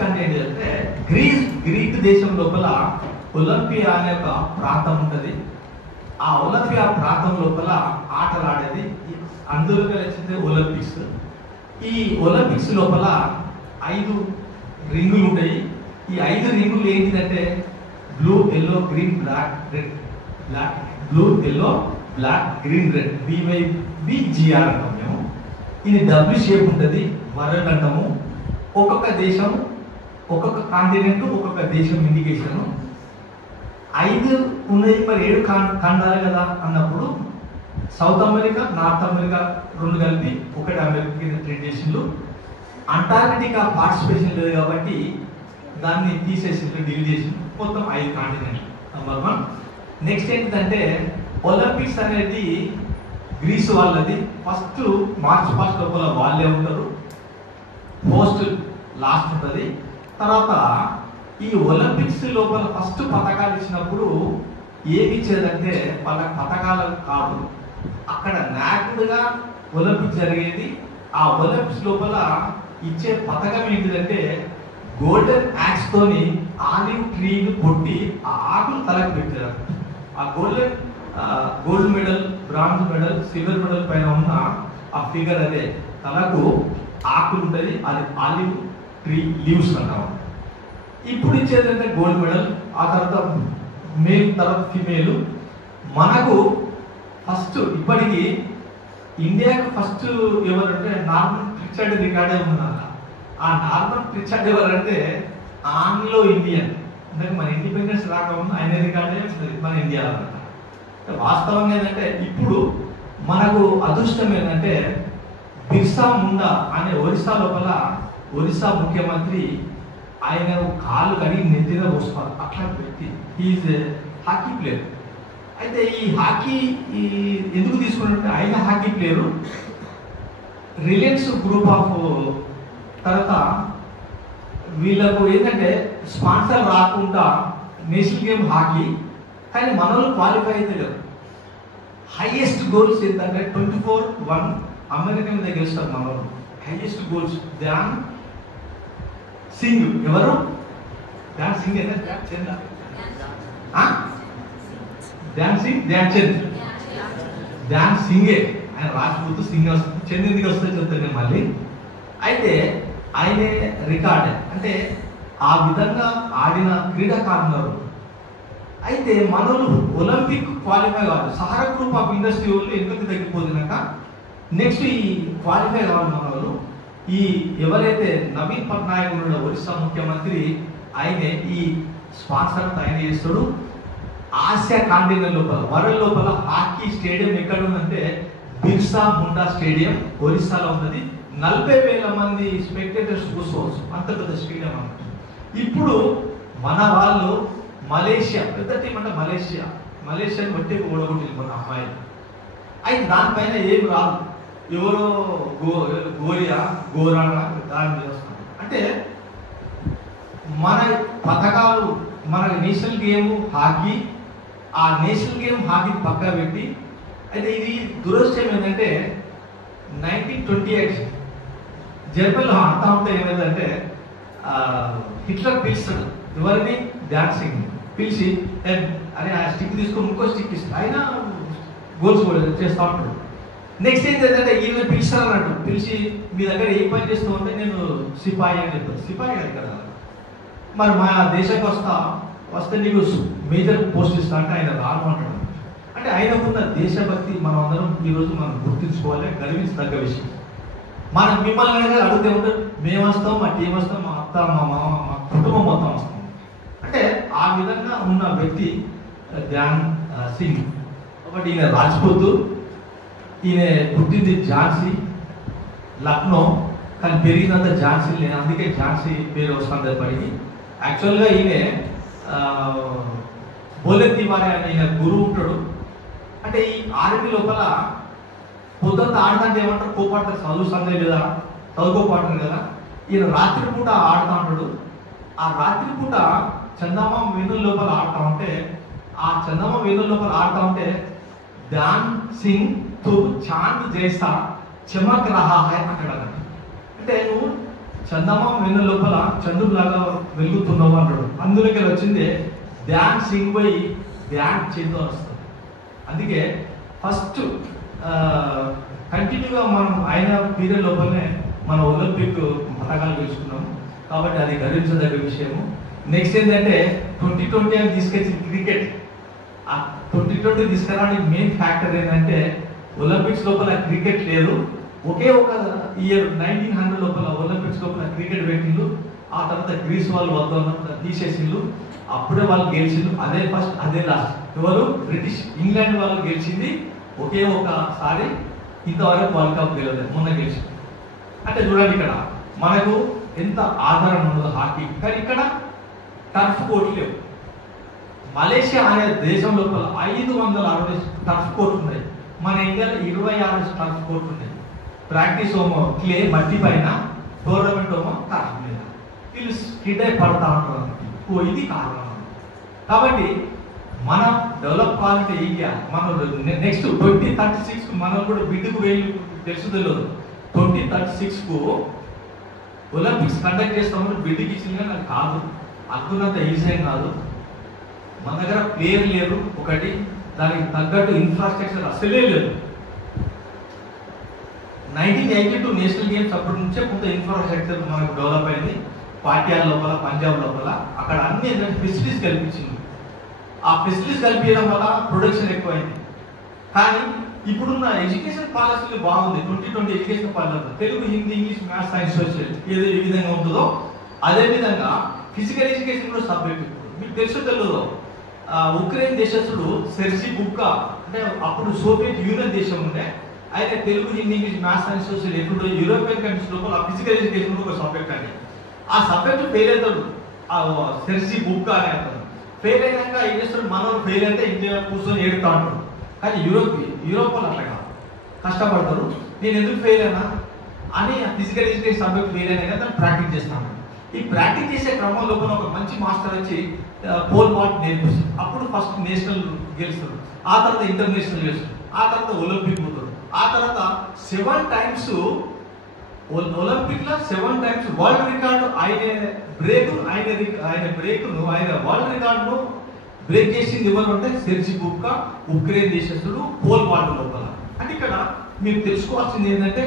Olympic అంటే ఏంటంటే Greek దేశం లోపల ఒలింపియా అనే ఒక ప్రాంతం ఉంటుంది. ఆ ఒలింపియా ప్రాంతం లోపల ఆటలు ఆడేది, అందులో కలిసింది ఒలింపిక్స్. ఈ ఒలింపిక్స్ లోపల 5 రింగులు ఉంటాయి. ఈ 5 రింగులు ఏంటిదంటే blue, yellow, green, black, red. Blue, yellow, black, green, red, BYBGR అంటాం మేము. ఇది W షేప్ ఉంటుంది, వరల్డ్ అంటాము. ఒక్కొక్క దేశం, ఒక్కొక్క కాంటినెంట్, ఒక్కొక్క దేశం ఇండికేషన్. 5 ఉన్నాయి, మరి 7 ఖండాలు కదా అన్నప్పుడు సౌత్ అమెరికా, నార్త్ అమెరికా 2 కలిపి 1 అమెరికా కింద ట్రేడ్ చేసిండ్రు. అంటార్కిటికా పార్టిసిపేషన్ లేదు కాబట్టి దాన్ని తీసేసి డీల్ చేసి మొత్తం 5 కాంటినెంట్లు. నంబర్ 1. నెక్స్ట్ ఏంటంటే ఒలింపిక్స్ అనేది గ్రీస్ వాళ్ళది. ఫస్ట్ మార్చ్ 1 లోపల వాళ్ళే ఉంటారు, పోస్ట్ లాస్ట్ ఉంటుంది. తర్వాత ఈ ఒలింపిక్స్ లోపల ఫస్ట్ పథకాలు ఇచ్చినప్పుడు ఏమి ఇచ్చేదంటే వాళ్ళకి పథకాలు కాదు, అక్కడ నాకుడుగా ఒలింపిక్స్ జరిగేది. ఆ ఒలింపిక్స్ లోపల ఇచ్చే పథకం ఏంటిదంటే గోల్డెన్ యాక్స్ తోని ఆలివ్ ట్రీని కొట్టి ఆ ఆకులు తలకు పెట్టారు. ఆ gold medal, bronze medal, silver medal పైన ఉన్న ఆ ఫిగర్ అదే తలకు ఆకులు ఉంటుంది, అది ఆలివ్ ట్రీ లీవ్స్ అంటాం. ఇప్పుడు ఇచ్చేదంటే గోల్డ్ మెడల్, ఆ తర్వాత మేల్, తర్వాత ఫిమేల్. మనకు ఫస్ట్ ఇప్పటికీ ఇండియాకు ఫస్ట్ ఎవరంటే నార్మన్ ప్రిచర్డ్ రికార్డే ఉన్నారు. ఆ నార్మన్ ప్రిచర్డ్ ఎవరంటే ఆంగ్లో ఇండియన్, అంటే మన ఇండిపెండెన్స్ రాకముందు ఆయన రికార్డే మన ఇండియాలో అన్నమాట. వాస్తవంగా ఏంటంటే ఇప్పుడు మనకు అదృష్టం ఏంటంటే బిర్సా ముండా అనే ఒరిస్సా లోపల, ఒరిస్సా ముఖ్యమంత్రి, ఆయన కాళ్ళు కడిగి నెత్తిన పోస్తారు అట్లా వ్యక్తి. హీఈస్ ఏ హాకీ ప్లేయర్. అయితే ఈ హాకీ ఎందుకు తీసుకున్నట్టే ఆయన hockey player Reliance group of, తర్వాత వీళ్ళకు ఏంటంటే స్పాన్సర్ రాకుండా నేషనల్ గేమ్ హాకీ, కానీ మనలో క్వాలిఫై అయితే లేవు. హైయెస్ట్ గోల్స్ ఏంటంటే 24-1 అమెరికా మీద గెలుస్తారు మనలో. Highest goals Dhyan Singh. ఎవరు? ధ్యాన్ సింగ్ అంటే ధ్యాన్ సింగే. ఆయన రాజ్పూత్ సింగ్ వస్తుంది, చంద్ ఎందుకు వస్తుంది చెప్తాను నేను మళ్ళీ. అయితే ఆయనే రికార్డ్, అంటే ఆ విధంగా ఆడిన క్రీడాకారులు. అయితే మనలు ఒలింపిక్ క్వాలిఫై కావాలి, సహారా గ్రూప్ ఆఫ్ ఇండస్ట్రీ వాళ్ళు ఎందుకు తగ్గిపోతున్నాక నెక్స్ట్ ఈ క్వాలిఫై కావాలి మన వాళ్ళు. ఈ ఎవరైతే నవీన్ పట్నాయక్ ఉన్నాడో ఒరిస్సా ముఖ్యమంత్రి, ఆయనే ఈ స్పాన్సర్ ఆయన చేస్తాడు. ఆసియా కాంటినెంట్ లోపల, వరల్డ్ లోపల హాకీ స్టేడియం ఎక్కడ ఉందంటే బిర్సా ముండా స్టేడియం ఒరిస్సాలో ఉన్నది. 40,000 మంది స్పెక్టేటర్స్ కూర్చోవచ్చు, అంత పెద్ద స్టేడియం అన్నమాట. ఇప్పుడు మన వాళ్ళు మలేషియా, పెద్ద టీం అంటే మలేషియాని బట్టి ఓడగొట్టింది మన అమ్మాయిలు. అయితే దానిపైన ఏం రాదు, ఎవరో గోరాడా దాని మీద వస్తాం. అంటే మన పథకాలు, మన నేషనల్ గేమ్ హాకీ, ఆ నేషనల్ గేమ్ హాకీ పక్కా పెట్టి. అయితే ఇది దురదృష్టం ఏంటంటే 1928 జర్మనీలో అంతా ఉంటే ఏమైందంటే హిట్లర్ పిలుస్తాడు ఎవరిని, ధ్యాన్ సింగ్ పిలిచి అరే ఆ స్టిక్ తీసుకొని ఇంకో స్టిక్ ఇస్తాడు, ఆయన గోల్స్ కూడా చేస్తూ ఉంటాడు. నెక్స్ట్ ఏంటంటే ఈయన పిలుస్తారు అన్నట్టు, పిలిచి మీ దగ్గర ఏ పని చేస్తూ ఉంటే నేను సిపాయి అని చెప్తాను. సిపాయి కాదు కదా, మరి మా దేశానికి వస్తే నీకు మేజర్ పోస్ట్ ఇస్తా అంటే ఆయన రాను అంటాడు. అంటే ఆయనకున్న దేశభక్తి మనం అందరం ఈరోజు మనం గుర్తించుకోవాలి, గర్వించదగ్గ విషయం. మనం మిమ్మల్ని అడిగితే ఉంటారు, మేము వస్తాం, మా టీం వస్తాం, మా అత్త, మా మామ, మా కుటుంబం మొత్తం వస్తాం. అంటే ఆ విధంగా ఉన్న వ్యక్తి ధ్యాన్ సింగ్. ఒకటి ఈయన రాజ్పూత్, ఈయన పుట్టింది ఝాన్సీ, లక్నో, కానీ పెరిగినంత ఝాన్సీ లేదు, అందుకే ఝాన్సీ పేరు వస్తుంది పడికి. యాక్చువల్గా ఈయన బోలే తివారీ అనే ఈయన గురువు ఉంటాడు. అంటే ఈ ఆర్మీ లోపల పొద్దుంతా ఆడతాంటే ఏమంటారు, కోపాడతారు, చదువుతుంది లేదా, చదువుకోపాడతారు కదా. ఈయన రాత్రి పూట ఆడుతూ ఉంటాడు. ఆ రాత్రి పూట చందమామ వేణుల లోపల ఆడుతూ ఉంటే, ఆ చందమామ వేణుల లోపల ఆడుతూ ఉంటే ధ్యాన్ సింగ్ తో చాంద్ జైసా చమక్ రహా హై అంటాడు. అంటే నువ్వు చందమామ వెన్ను లోపల చంద్రులాగా వెలుగుతున్నావు అంటాడు. అందులోకి వచ్చింది ధ్యాన్ సింగ్ బై ధ్యాన్ చంద్ వస్తుంది. అందుకే ఫస్ట్ కంటిన్యూగా మనం ఆయన పీరియడ్ లోపలనే మన ఒలింపిక్ పథకాలు గెలుచుకున్నాము. కాబట్టి అది గర్వించదగ్గ విషయము. నెక్స్ట్ ఏంటంటే 2020 అని తీసుకొచ్చింది క్రికెట్. ఆ 2020 తీసుకురావడానికి మెయిన్ ఫ్యాక్టర్ ఏంటంటే ఒలింపిక్స్ లోపల క్రికెట్ లేదు. ఒకే ఒక ఇయర్ 1900 లోపల ఒలింపిక్స్ లోపల క్రికెట్ పెట్టిండు. ఆ తర్వాత గ్రీస్ వాళ్ళు వద్ద తీసేసిండు. అప్పుడే వాళ్ళు గెలిచిండు. అదే ఫస్ట్ అదే లాస్ట్. ఎవరు? బ్రిటిష్ ఇంగ్లాండ్ వాళ్ళు గెలిచింది ఒకే ఒకసారి. ఇంతవరకు వరల్డ్ కప్ గెలవలేదు, మొన్న గెలిచింది. అంటే చూడండి ఇక్కడ మనకు ఎంత ఆధారం ఉన్నదో హాకీ. కానీ ఇక్కడ టర్ఫ్ కోర్టు లేవు. మలేషియా అనే దేశం లోపల 560 టర్ఫ్ కోర్టు ఉన్నాయి. మన ఇండియాలో 26 టర్ఫ్ కోర్టు ఉన్నాయి. ప్రాక్టీస్ ఏమో క్లే మట్టి పైన, టోర్నమెంట్ ఏమో టర్ఫ్ మీద. వీళ్ళు స్కిడ్ అయి పడతా ఉంటారు. ఇది కారణం. కాబట్టి మనం డెవలప్ కావాలంటే ఏం చేయాలి? మనం నెక్స్ట్ 2036 మనం కూడా బిడ్డుకు వెళ్ళి తెలుసు తెలియదు. 2036 ఒలింపిక్స్ కండక్ట్ చేస్తామని బిడ్డుకి ఇచ్చింది. అది కాదు, అనుకున్నంత ఈజీ కాదు. మన దగ్గర ప్లేయర్ లేరు ఒకటి, దానికి తగ్గట్టు ఇన్ఫ్రాస్ట్రక్చర్ అసలే లేదు. 1982 నేషనల్ గేమ్స్ అప్పటి నుంచే కొంత ఇన్ఫ్రాస్ట్రక్చర్ మనకు డెవలప్ అయింది. పాటియాల లోపల, పంజాబ్ లోపల అక్కడ అన్ని ఫెసిలిటీస్ కల్పించింది. ఆ ఫెసిలిటీస్ కల్పించడం వల్ల ప్రొడక్షన్ ఎక్కువైంది. కానీ ఇప్పుడున్న ఎడ్యుకేషన్ పాలసీలు బాగుంది. 2020 education policy Telugu, Hindi, English, maths, science, social ఏదో ఏ విధంగా ఉంటుందో అదే విధంగా ఫిజికల్ ఎడ్యుకేషన్ కూడా సబ్జెక్ట్. మీకు తెలుసో తెలియదో, ఉక్రెయిన్ దేశస్థుడు సెర్జీ బుక్కా, అంటే అప్పుడు సోవియట్ యూనియన్ దేశం ఉండే, అయితే Telugu, Hindi, English, maths, science, social ఎప్పుడు యూరోపియన్ కంట్రీస్ లోపల ఫిజికల్ ఎడ్యుకేషన్ కూడా ఒక సబ్జెక్ట్ అని. ఆ సబ్జెక్ట్ ఫెయిల్ అవుతాడు ఆ సెర్జీ బుక్కా అనే అతను. ఫెయిల్ అయినాక ఏం చేస్తాడు? మనం ఫెయిల్ అయితే ఇండియా కూర్చొని ఏడుతా ఉంటాడు. కానీ యూరోప్ వాళ్ళు అట్లా కాదు, కష్టపడతారు. నేను ఎందుకు ఫెయిల్ అయినా అని ఫిజికల్ ఎడ్యుకేషన్ సబ్జెక్ట్ ఫెయిల్ అయినా కానీ ప్రాక్టీస్ చేస్తాను. ఈ ప్రాక్టీస్ చేసే క్రమం లోపల ఒక మంచి మాస్టర్ వచ్చి పోల్ వాల్ట్ నేర్పిస్తాడు. అప్పుడు ఫస్ట్ నేషనల్ గెలుస్తాడు, ఆ తర్వాత ఇంటర్నేషనల్ గెలుస్తాడు, ఆ తర్వాత ఒలింపిక్ పోతాడు, ఆ తర్వాత 7 times ఒలింపిక్ లో 7 times వరల్డ్ రికార్డు ఆయన వరల్డ్ రికార్డును బ్రేక్ చేసింది ఎవరు అంటే సెర్జీ బుక్కా, ఉక్రెయిన్ దేశస్థుడు, పోల్ వాల్ట్ లోపల. అంటే ఇక్కడ మీరు తెలుసుకోవాల్సింది ఏంటంటే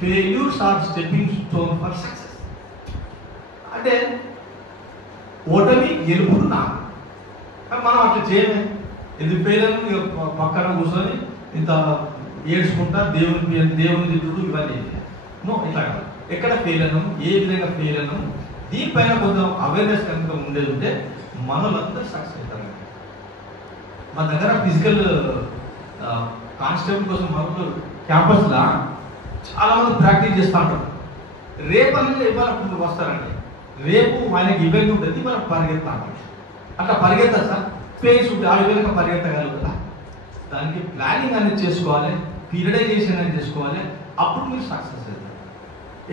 failures are stepping stone for success. అంటే ఓటమి గెలుపుడు నాకు, కానీ మనం అట్లా చేయమే. ఎందుకు ఫెయిల్ అని పక్కన కూర్చొని ఇంత ఏడ్చుకుంటా దేవుని తిట్టుడు ఇవన్నీ నో. ఇట్లా ఎక్కడ ఫెయిల్ అన్నాం, ఏ విధంగా ఫెయిల్ అన్నాం, దీనిపైన కొంచెం అవేర్నెస్ కనుక ఉండేది ఉంటే మనలందరూ సక్సెస్ అవుతారు. మన దగ్గర ఫిజికల్ కానిస్టేబుల్ కోసం మనకు క్యాంపస్లో చాలా మంది ప్రాక్టీస్ చేస్తూ ఉంటారు. రేపు అనేది ఇవాళ వస్తారండి, రేపు ఆయనకి ఈవెంట్ ఉంటుంది, మనం పరిగెత్తాలి. అట్లా పరిగెత్తారు సార్, స్పేస్ ఉంటే ఆ విధంగా పరిగెత్తగలుగుతా. దానికి ప్లానింగ్ అనేది చేసుకోవాలి, పీరియడైజేషన్ అనేది చేసుకోవాలి. అప్పుడు మీరు సక్సెస్ అవుతారు.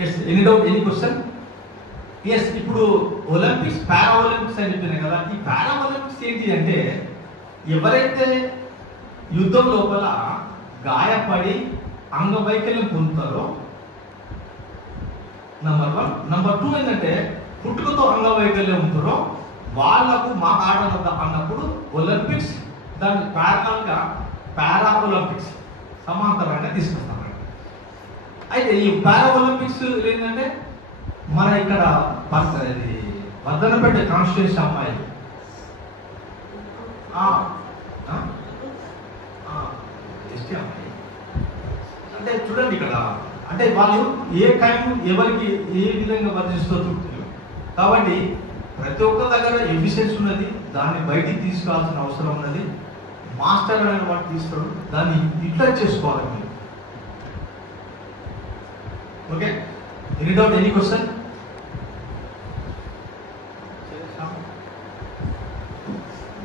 Yes, any doubt, any question? Yes. ఇప్పుడు ఒలింపిక్స్, పారా ఒలింపిక్స్ అని చెప్పినాయి కదా. ఈ పారా ఒలింపిక్స్ ఏంటి అంటే ఎవరైతే యుద్ధం లోపల గాయపడి అంగవైకల్యం పొందుతారో నంబర్ 1. నంబర్ 2 ఏంటంటే పుట్టుకతో అంగవైకల్యం ఉంటారో వాళ్ళకు మా ఆటలు అన్నప్పుడు ఒలింపిక్స్ దాన్ని ప్యారల్గా పారా ఒలింపిక్స్ సమాంతరంగా తీసుకొస్తాం. అయితే ఈ పారా ఒలింపిక్స్ ఏంటంటే మన ఇక్కడ వర్ధనపేట కాన్స్టిట్యూన్సీ అమ్మాయి ఎస్టీ అమ్మాయి అంటే చూడండి ఇక్కడ, అంటే వాళ్ళు ఏ టైం ఎవరికి ఏ విధంగా వర్ధిస్తూ చూపుతున్నారు. కాబట్టి ప్రతి ఒక్కరి దగ్గర ఎఫిషియన్సీ ఉన్నది, దాన్ని బయటికి తీసుకోవాల్సిన అవసరం ఉన్నది. మాస్టర్ అనే వాడు తీసుకోడు, దాన్ని ఇట్లా చేసుకోవాలి మీరు. Okay, any doubt, any question?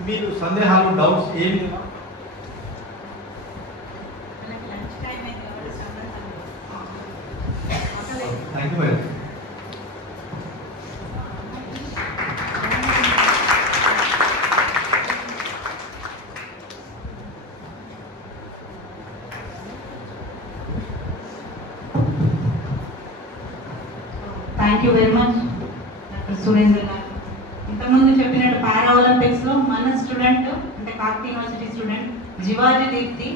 మీరు సందేహాలు, డౌట్స్ ఏమి? Thank you madam. Thank you. Thank you very much doctor Surendra garu. ఇంతకుముందు చెప్పినట్టు పారా ఒలింపిక్స్లో మన స్టూడెంట్ అంటే కాకతీయ యూనివర్సిటీ స్టూడెంట్ జివాజీ దీప్తి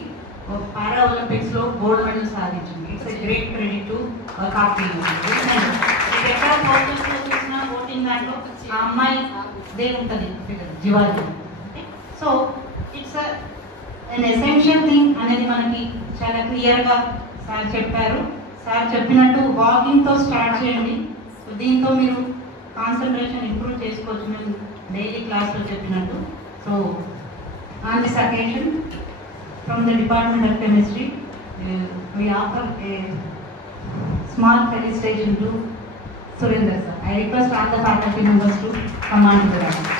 పారా ఒలింపిక్స్లో గోల్డ్ మెడల్ సాధించింది. It's a great credit to Kakatiya university. ఎక్కడ ఫోటోస్లో చూసినా ఓటింగ్ దాంట్లో ఆ అమ్మాయి దే ఉంటుంది జివాజీ. So it's an essential thing అనేది మనకి చాలా క్లియర్గా సార్ చెప్పారు. సార్ చెప్పినట్టు వాకింగ్తో స్టార్ట్ చేయండి. సో దీంతో మీరు కాన్సన్ట్రేషన్ ఇంప్రూవ్ చేసుకోవచ్చు మేము డైలీ క్లాస్లో చెప్పినట్టు. So on this occasion from the department of chemistry we offer a small felicitation to Surendra sir. I request all the faculty members to come on to the right.